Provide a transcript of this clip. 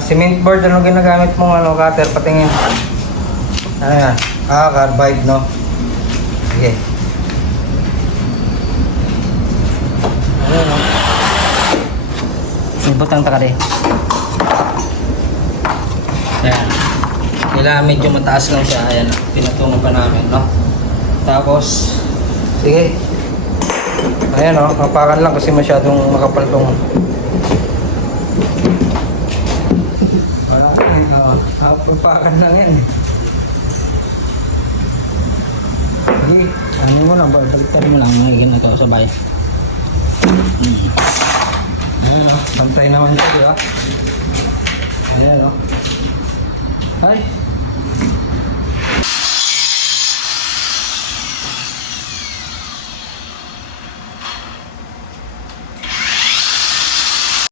Cement board, ano ginagamit mong ano, cutter, patingin. Ano yan? Carbide, no? Sige. Ano, no? Ibutang takari. Ayan. Kailangan medyo mataas lang siya. Ayan, pinatungan pa namin, no? Tapos, sige. Ayan, no? Mapakan lang kasi masyadong makapal tong. Wala. Papakan lang yan. Sige. Ano mo lang, baliktad mo lang. Magiging ito sabay. Ayan, no? Pantay naman ito, di ba? Ayan, no? Ay!